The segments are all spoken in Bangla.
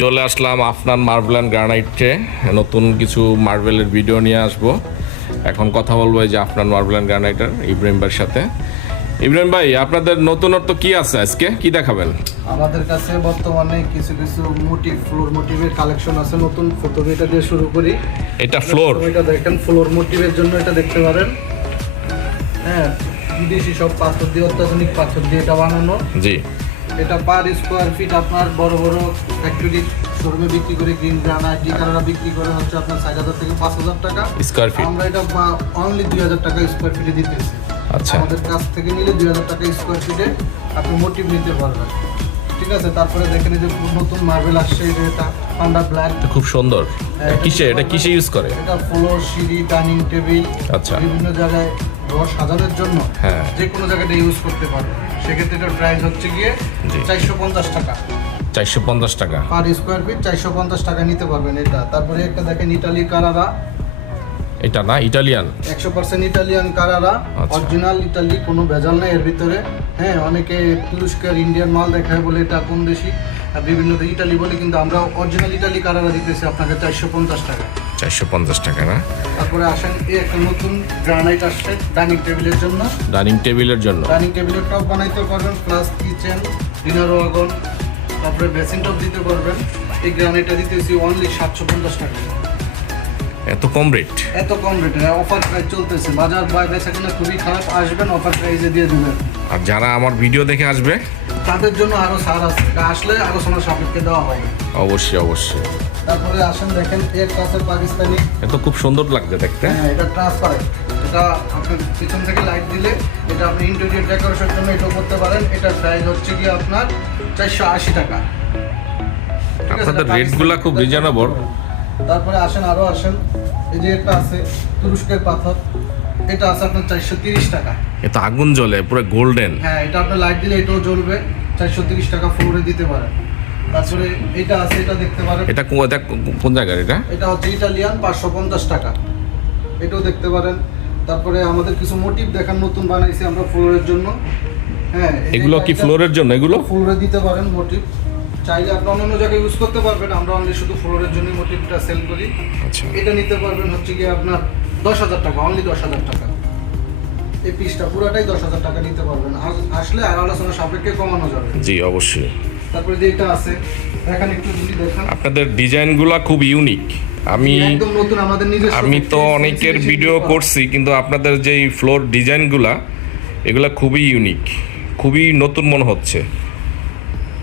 চলে আসলাম আফনান মার্বেল অ্যান্ড গ্রানাইটে নতুন কিছু মার্বেলের ভিডিও নিয়ে আসব। এখন কথা বলব এই যে আফনান মার্বেল অ্যান্ড গ্রানাইটের ইব্রাহিম ভাইয়ের সাথে। ইব্রাহিম ভাই আপনাদের নতুনত্ব কি আছে আজকে? কি দেখাবেন? আমাদের কাছে বর্তমানে কিছু কিছু মোটিভ ফ্লোর মোটিভের কালেকশন আছে। নতুন প্রথমে এটা দিয়ে শুরু করি। এটা ফ্লোর এটা দেখেন ফ্লোর মোটিভের জন্য এটা দেখতে পারেন। হ্যাঁ বিদেশি সব পাথর দিয়ে অত্যাধুনিক পাথর দিয়ে এটা বানানো। জি। এটা পার স্কোয়ার ফিট আপনার বড় বড় ফ্যাক্টরি শোরুমে বিক্রি করে গ্রিন গ্রানাইট ডিকাররা বিক্রি করে হচ্ছে আপনার ষাট হাজার থেকে পাঁচ হাজার টাকা। স্কোয়ার ফিট আমরা এটা অনলি দুই হাজার টাকা স্কোয়ার ফিটে দিতেছি। আচ্ছা। আমাদের কাছ থেকে নিলে দুই হাজার টাকা স্কোয়ার ফিটে আপনি মোটিভ নিতে পারবেন। ঠিক আছে? তারপরে দেখেন যে নতুন মার্বেল আসছে এটা পান্ডা ব্ল্যাক এটা খুব সুন্দর। কিসে এটা কিসে ইউজ করে? এটা ফ্লোর সিঁড়ি ডাইনিং টেবিল আচ্ছা। বিভিন্ন জায়গায় ঘর সাজানোর জন্য হ্যাঁ। যে কোনো জায়গাটা ইউজ করতে পারবে সেক্ষেত্রে এটার প্রাইস হচ্ছে গিয়ে। চারশো পঞ্চাশ টাকা। চারশো পঞ্চাশ টাকা। পার স্কোয়ার ফিট চারশো পঞ্চাশ টাকা নিতে পারবেন এটা। তারপরে একটা দেখেন ইটালি কারারা। এটা না ইটালিয়ান? একশো পার্সেন্ট ইটালিয়ান কারারা। আচ্ছা। অরিজিনাল ইটালি কোনো ভেজাল নেই এর ভিতরে। হ্যাঁ অনেকে তুরস্কের ইন্ডিয়ান মাল দেখায় বলে এটা কোন দেশি আর বিভিন্ন ইটালি বলে কিন্তু আমরা অরিজিনাল ইটালি কারারা দিতেছি আপনাকে চারশো পঞ্চাশ টাকা। চারশো পঞ্চাশ টাকা না? তারপরে আসেন এই একটা নতুন গ্রানাইট আসছে ডাইনিং টেবিলের জন্য। ডাইনিং টেবিলের জন্য। ডাইনিং টেবিলের টপ বানাইতে পারবেন প্লাস কিচেন। ডিনার ওয়াগন তারপরে বেসিন টপ দিতে পারবেন। এই গ্রানাইটটা দিতেছি অনলি সাতশো পঞ্চাশ টাকা। এত কম রেট এত কম রেটে অফার প্রাইস চলতেছে। বাজার বা বেচা কিনা খুবই খারাপ আসবেন অফার প্রাইসে দিয়ে দেবেন। আর যারা আমার ভিডিও দেখে আসবে? তাদের জন্য আরও ছাড় আছে আসলে আলোচনা সাপেক্ষে দেওয়া হবে অবশ্যই অবশ্যই। তারপরে আসেন দেখেন এক কাছের পাকিস্তানি। এত খুব সুন্দর লাগছে দেখতে। হ্যাঁ এটা ট্রান্সপারেন্ট এটা আপনি পিছন থেকে লাইট দিলে এটা আপনি ইন্টেরিয়র ডেকোরেশনের জন্য এটাও করতে পারেন। এটার প্রাইস হচ্ছে কি আপনার চারশো আশি টাকা। আপনাদের এটা খুব রিজনেবল তারপরে আসেন আরও আসেন। এই যে একটা আছে তুরস্কের পাথর। এটা আছে আপনার চারশো তিরিশ টাকা। এত আগুন জ্বলে পুরো গোল্ডেন হ্যাঁ এটা আপনার লাইট দিলে এটাও জ্বলবে। চারশো তিরিশ টাকা ফ্লোরে দিতে পারেন। তারপরে এটা আছে এটা দেখতে পারেন। এটা কোন জায়গার এটা? এটা হচ্ছে ইটালিয়ান পাঁচশো পঞ্চাশ টাকা। এটাও দেখতে পারেন। তারপরে আমাদের কিছু মোটিভ দেখার নতুন বানাইছি আমরা ফ্লোরের জন্য। হ্যাঁ এগুলো কি ফ্লোরের জন্য এগুলো? ফ্লোরে দিতে পারেন মোটিভ চাইলে আপনি অন্য অন্য জায়গায় ইউজ করতে পারবেন আমরা অনলি শুধু ফ্লোরের জন্য মোটিভটা সেল করি। আচ্ছা। এটা নিতে পারবেন হচ্ছে কি আপনার দশ হাজার টাকা অনলি দশ হাজার টাকা। এই পিসটা পুরোটাই দশ হাজার টাকা নিতে পারবেন। আস- আসলে আর আলোচনা সাপেক্ষে কমানো যাবে। জি অবশ্যই। তারপরে যে এটা আছে এখানে একটু যদি দেখান। আপনাদের ডিজাইনগুলো খুব ইউনিক আমি আমি তো অনেকের ভিডিও করছি কিন্তু আপনাদের যেই ফ্লোর ডিজাইনগুলা এগুলা খুবই ইউনিক খুবই নতুন মনে হচ্ছে।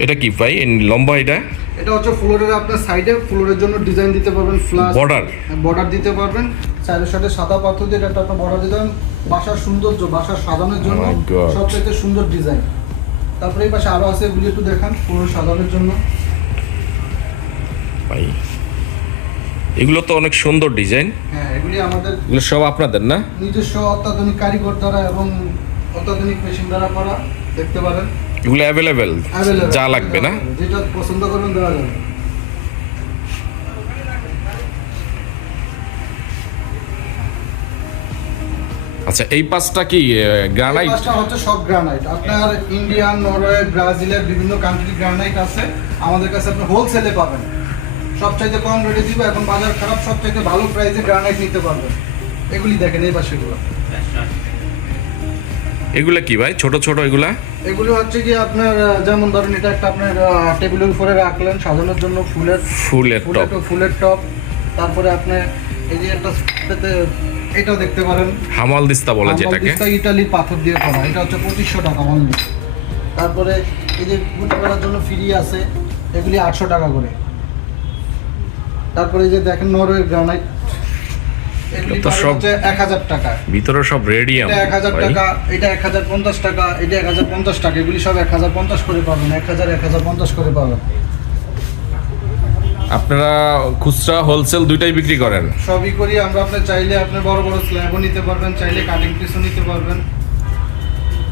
এটা কি ভাই? লম্বা এটা? এটা হচ্ছে ফ্লোরের আপনার সাইডে ফ্লোরের জন্য ডিজাইন দিতে পারবেন ফ্লাস বর্ডার বর্ডার দিতে পারবেন। সাইডের সাথে সাদা পাথর দিয়ে একটা বর্ডার দিতে পারবেন। বাসার সৌন্দর্য বাসার সাজানোর জন্য Oh সবচেয়ে সুন্দর ডিজাইন তারপরে এই পাশে আরও আছে এগুলি একটু দেখান পুরো সাজানোর জন্য। ভাই এগুলো তো অনেক সুন্দর ডিজাইন। হ্যাঁ এগুলি আমাদের এগুলো সব আপনাদের না? নিজস্ব অত্যাধুনিক কারিগর দ্বারা এবং অত্যাধুনিক মেশিন দ্বারা করা দেখতে পারেন এগুলো অ্যাভেলেবেল যা লাগবে না? যেটা পছন্দ করবেন দেওয়া যাবে। আচ্ছা এই পাঁচটা কি গ্রানাইট পাঁচটা হচ্ছে সব গ্রানাইট আপনার ইন্ডিয়ান নরওয়ে ব্রাজিলের বিভিন্ন কান্ট্রি গ্রানাইট আছে। আমাদের কাছে আপনি হোলসেলে পাবেন। সবচাইতে কম রেটে দিব এখন বাজার খারাপ সবচাইতে ভালো প্রাইসে গ্রানাইট নিতে পারবেন এগুলি দেখেন এই পাশেগুলো এগুলা। কি ভাই? ছোট ছোট এগুলা? এগুলো হচ্ছে কি আপনার যেমন ধরেন এটা একটা আপনার টেবিলের উপরে রাখলেন সাজানোর জন্য ফুলের ফুলের টপ। ফুলের টপ। তারপরে আপনি এই যে একটা এটাও দেখতে পারেন। হামাল দিস্তা বলে যেটাকে। দিস্তা ইটালি পাথর দিয়ে করা। এটা হচ্ছে পঁচিশশো টাকা অনলি তারপরে এই যে পুজো করার জন্য ফ্রি আছে এগুলি আটশো টাকা করে। তারপরে এই যে দেখেন নরওয়ের গ্রানাইট। তো সব- এক হাজার টাকা। ভিতরে সব রেডিয়াম এটা এক হাজার টাকা এটা এক হাজার পঞ্চাশ টাকা এটা এক হাজার পঞ্চাশ টাকা এগুলি সব এক হাজার পঞ্চাশ করে পাবেন এক হাজার এক হাজার পঞ্চাশ করে পাবেন। আপনারা খুচরা হোলসেল দুইটাই বিক্রি করেন? সবই করি আমরা আপনি চাইলে আপনি বড় বড় স্ল্যাবও নিতে পারবেন চাইলে কাটিং পিসও নিতে পারবেন।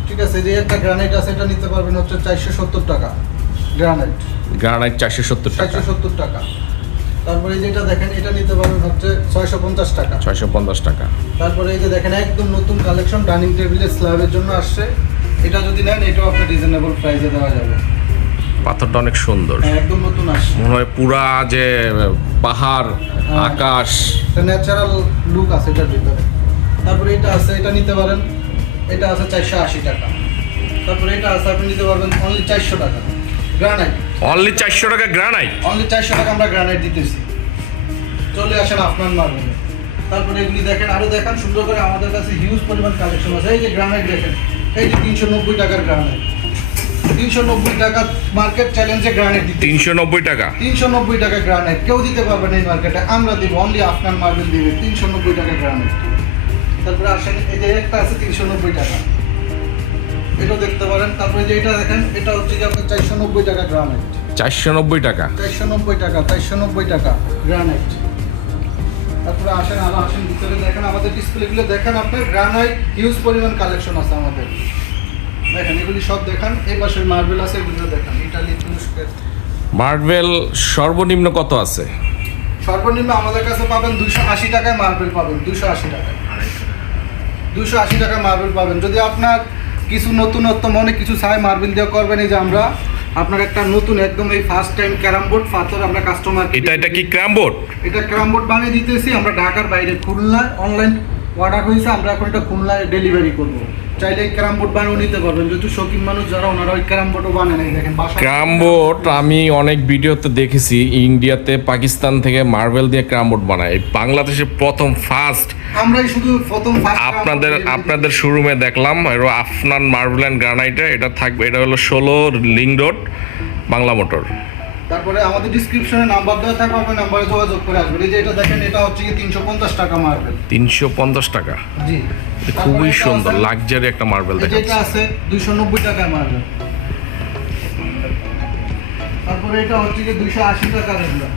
ঠিক আছে যে একটা গ্রানাইট আছে এটা নিতে পারবেন হচ্ছে চারশো সত্তর টাকা। গ্রানাইট গ্রানাইট চারশো সত্তর টাকা। চারশো সত্তর টাকা। তারপরে এই যেটা দেখেন এটা নিতে পারবেন হচ্ছে ছয়শো পঞ্চাশ টাকা। ছয়শো পঞ্চাশ টাকা। তারপরে এই যে দেখেন একদম নতুন কালেকশন ডাইনিং টেবিলের স্ল্যাবের জন্য আসছে। এটা যদি নেন এটাও আপনার রিজনেবল প্রাইসে দেওয়া যাবে। পাথরটা অনেক সুন্দর। হ্যাঁ, একদম নতুন আসছে। মনে হয় পুরা যে পাহাড় আকাশ। ন্যাচারাল লুক আছে এটার ভিতরে। তারপরে এটা আছে এটা নিতে পারেন। এটা আছে চারশো আশি টাকা। তারপরে এটা আছে আপনি নিতে পারবেন অনলি চারশো টাকা। গ্রানাইট অনলি চারশো টাকা গ্রানাইট অনলি চারশো টাকা আমরা গ্রানাইট দিতেছি। চলে আসেন আপনার মার্বেলে। তারপরে এগুলি দেখেন আরও দেখেন সুন্দর করে আমাদের কাছে হিউজ পরিমাণ কালেকশন আছে। এই যে গ্রানাইট দেখেন এই যে তিনশো নব্বই টাকার গ্রানাইট তিনশো নব্বই টাকা মার্কেট চ্যালেঞ্জে গ্রানাইট দিতে তিনশো নব্বই টাকা। তিনশো নব্বই টাকা গ্রানাইট কেউ দিতে পারবে না এই মার্কেটে আমরা দিব অনলি আপনার মার্বেল দিবে তিনশো নব্বই টাকা গ্রানাইট তারপরে আসেন এই যে একটা আছে তিনশো নব্বই টাকা। এটাও দেখতে পারেন। তারপরে যে এটা দেখেন এটা হচ্ছে যে আপনার চারশো নব্বই টাকা গ্রানাইট চারশো নব্বই টাকা। চারশো নব্বই টাকা চারশো নব্বই টাকা গ্রানাইট তারপরে আসেন আরও আসেন ভিতরে দেখেন আমাদের ডিসপ্লেগুলো দেখেন আপনার গ্রানাইট হিউজ পরিমাণ কালেকশন আছে আমাদের। দেখেন এগুলি সব দেখান এই পাশের মার্বেল আছে এগুলো দেখান ইটালি তুরস্কের মার্বেল সর্বনিম্ন কত আছে? সর্বনিম্ন আমাদের কাছে পাবেন দুইশো আশি টাকায় মার্বেল পাবেন দুইশো আশি টাকায়। দুইশো আশি টাকায় মার্বেল পাবেন। যদি আপনার কিছু নতুনত্ব মনে কিছু চাই মার্বেল দিয়ে করবেন। এই যে আমরা আপনার একটা নতুন একদম এই ফার্স্ট টাইম ক্যারাম বোর্ড পাথর আমরা কাস্টমার এটা এটা কি ক্যারাম বোর্ড? এটা ক্যারাম বোর্ড বানিয়ে দিতেছি আমরা ঢাকার বাইরে খুলনা অনলাইন অর্ডার হয়েছে আমরা এখন এটা খুলনায় ডেলিভারি করব। চাইলে ক্যারাম বোর্ড বানিয়েও নিতে পারবেন। যেহেতু শৌখিন মানুষ যারা ওনারা ওই ক্যারাম বোর্ডও বানায় নাই দেখেন বাসা ক্রামবোর্ড আমি অনেক ভিডিওতে দেখেছি ইন্ডিয়াতে পাকিস্তান থেকে মার্বেল দিয়ে ক্রামবোর্ড বানায়। বাংলাদেশে প্রথম ফার্স্ট আমরাই শুধু প্রথম আপনাদের আপনাদের শোরুমে দেখলাম আফনান মার্বেল অ্যান্ড গ্রানাইটে এটা থাকবে এটা হলো ষোলো লিং রোড বাংলা মোটর। তারপরে আমাদের ডিসক্রিপশনে নাম্বার দেওয়া থাকবে আপনি নাম্বারে যোগাযোগ করে আসবেন। এই যে এটা দেখেন এটা হচ্ছে কি তিনশো পঞ্চাশ টাকা মার্বেল তিনশো পঞ্চাশ টাকা? জি। খুবই সুন্দর লাক্সারি একটা মার্বেল যে এটা আছে দুইশো নব্বই টাকার মার্বেল তারপরে এটা হচ্ছে কি দুইশো আশি টাকার এগুলো।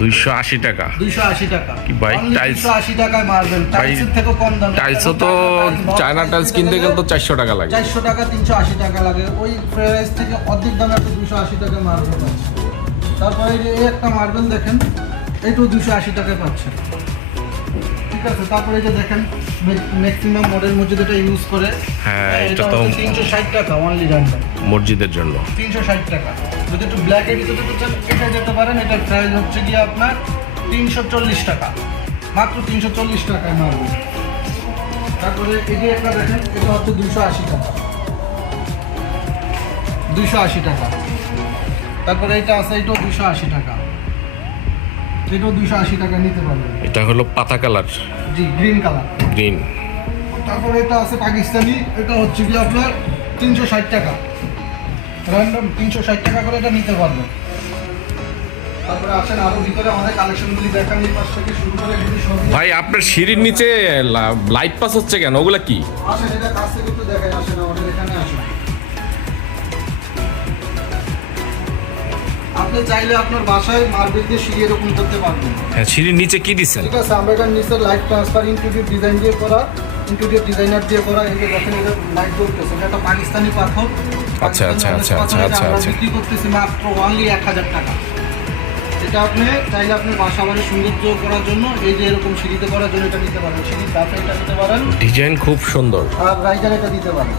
দুইশো আশি টাকা? দুইশো আশি টাকা। কি ভাই, টাইলস- দুইশো আশি টাকায় মার্বেল টাইলসের থেকে কম দামে। টাইলসও তো চায়না টাইলস কিনতে গেলে তো চারশো টাকা লাগে। চারশো টাকা তিনশো আশি টাকা লাগে। ওই প্রাইস থেকে অর্ধেক দামে একটা দুশো আশি টাকা মার্বেল তারপরে এই যে এই একটা মার্বেল দেখেন এইটাও দুশো আশি টাকায় পাচ্ছেন। ঠিক আছে? তারপরে এই যে দেখেন ম্যাক্সিমাম মডেল মধ্যে যেটা ইউজ করে। হ্যাঁ, এটা তো- তিনশো ষাট টাকা অনলি রান্ডার মসজিদের জন্য। তিনশো ষাট টাকা। যদি একটু ব্ল্যাকের ভিতরে যেতে চান এটা যেতে পারেন এটার প্রাইস হচ্ছে গিয়ে আপনার তিনশো চল্লিশ টাকা। মাত্র তিনশো চল্লিশ টাকায় মারবেন তারপরে এই যে একটা দেখেন এটা হচ্ছে দুশো আশি টাকা। দুশো আশি টাকা। তারপরে এটা আছে এটাও দুশো আশি টাকা। এটাও দুশো আশি টাকা নিতে পারবেন। এটা হলো পাতা কালার। জি গ্রিন কালার। গ্রিন। তারপরে এটা আছে পাকিস্তানি এটা হচ্ছে কি আপনার তিনশো ষাট টাকা। র্যান্ডম তিনশো ষাট টাকা করে এটা নিতে পারবেন। তারপরে আসেন আরও ভিতরে আমাদের কালেকশনগুলি দেখান এই পাশ থেকে শুরু করে ভাই আপনার সিঁড়ির নিচে লাইট পাস হচ্ছে কেন? ওগুলা কি? আসেন এটা কাছ থেকে একটু দেখাই আসেন আমাদের এখানে আসেন। আপনি চাইলে আপনার বাসায় মার্বেল দিয়ে সিঁড়ি এরকম করতে পারবেন। হ্যাঁ সিঁড়ির নিচে কি দিচ্ছেন? ঠিক আছে আমরা এটার নিচে লাইট ট্রান্সফার ইনক্লুডিভ ডিজাইন দিয়ে করা ইনক্লুডিভ ডিজাইনার দিয়ে করা এই যে দেখেন এটা লাইট জ্বলতেছে। এটা একটা পাকিস্তানি পাথর। আচ্ছা, আচ্ছা, পাকিস্তানি আচ্ছা, আচ্ছা, আচ্ছা। বিক্রি করতেছি মাত্র অনলি এক হাজার টাকা। এটা আপনি চাইলে আপনি বাসা বাড়ি সৌন্দর্য করার জন্য এই যে এরকম সিঁড়িতে করার জন্য এটা নিতে পারেন। সিঁড়ির কাছে এটা নিতে পারেন। ডিজাইন খুব সুন্দর। আর রাইজার এটা দিতে পারেন।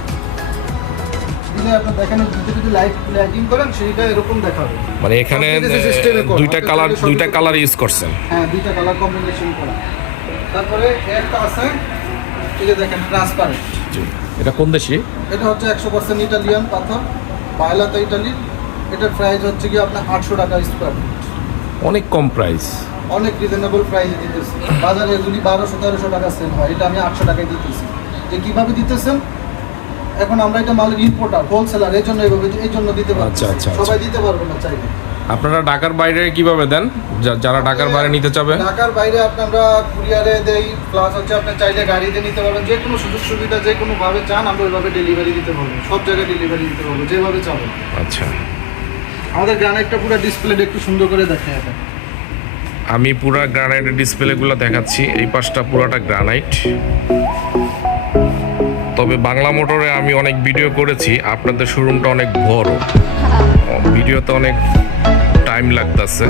দিলে যদি যদি লাইট লাইটিং করেন সেইটা এরকম দেখাবে। মানে এখানে যদি দুইটা কালার দুইটা কালার ইউজ করছেন। হ্যাঁ দুইটা কালার কম্বিনেশন করা তারপরে একটা আছে যে দেখেন ট্রান্সপারেন্ট এটা কোন দেশি? এটা হচ্ছে একশো পার্সেন্ট ইটালিয়ান পাথর বায়লাতে ইটালি। এটার প্রাইস হচ্ছে কি আপনার আটশো টাকা স্কোয়ার অনেক কম প্রাইস অনেক রিজনেবল প্রাইসে দিতেছি। বাজারে এগুলি বারোশো তেরোশো টাকা সেল হয় এটা আমি আটশো টাকায় দিতেছি। যে কীভাবে দিতেছেন? এখন আমরা এটা মালের ইম্পোর্টার হোলসেলার এই জন্য এইভাবে এই জন্য দিতে পারছি আচ্ছা, আচ্ছা, আচ্ছা। সবাই দিতে পারবে না চাইলে। আপনারা ঢাকার বাইরে কীভাবে দেন? যারা ঢাকার বাইরে নিতে চাবে? ঢাকার বাইরে আপনারা কুরিয়ারে দেই প্লাস হচ্ছে আপনি চাইলে গাড়িতে নিতে পারবেন। যে কোনো সুযোগ সুবিধা যে কোনো ভাবে চান আমরা ওইভাবে ডেলিভারি দিতে পারব। সব জায়গায় ডেলিভারি দিতে পারব যেভাবে চাবেন আচ্ছা। আমাদের গ্রানাইটটা পুরো ডিসপ্লেটা একটু সুন্দর করে দেখে আমি পুরা গ্রানাইটের ডিসপ্লেগুলো দেখাচ্ছি। এই পাশটা পুরোটা গ্রানাইট তবে বাংলা মোটরে আমি অনেক ভিডিও করেছি, আপনাদের শোরুমটা অনেক বড়। ভিডিওতে অনেক টাইম লাগতেছে।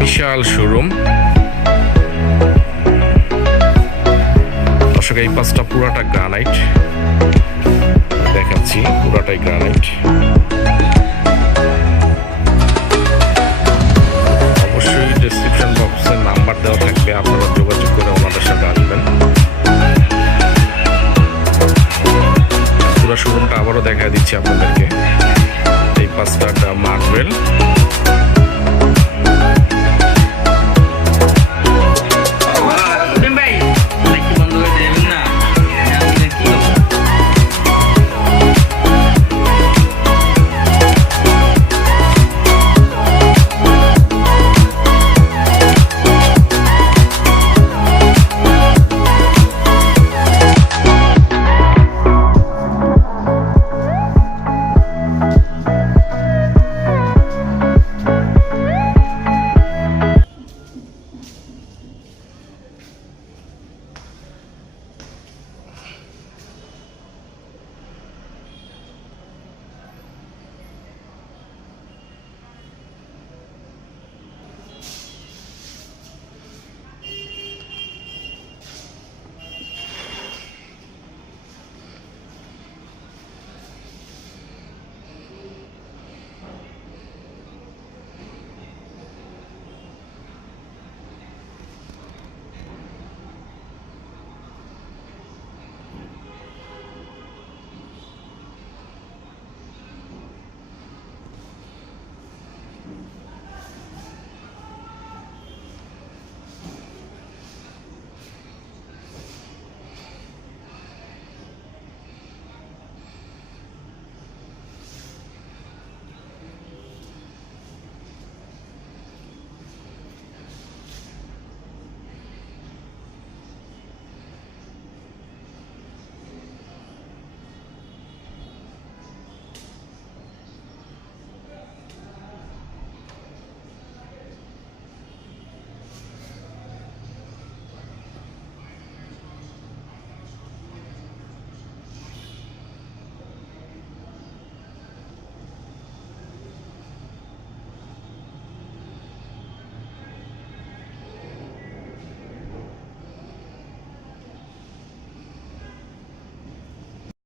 বিশাল শোরুম দর্শক, এই পাঁচটা পুরাটা গ্রানাইট দেখাচ্ছি, পুরাটাই গ্রানাইট